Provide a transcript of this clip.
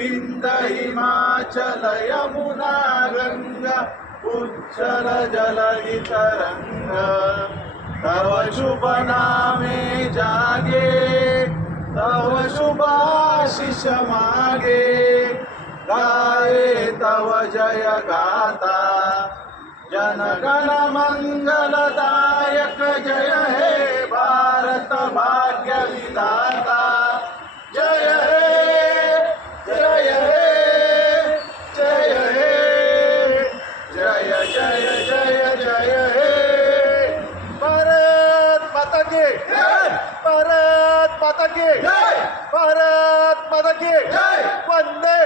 विंद हिमाचल यमुना गंगा उच्चल जलधि तरंग तव शुभ नामे जागे तव शुभाशिष मागे गाये तव जय गाता जनगण मंगलदायक जय हे भारत भाग्य विधाता जय हे जय हे जय हे जय जय जय जय हे भारत माता की भारत माता की भारत माता की वंदे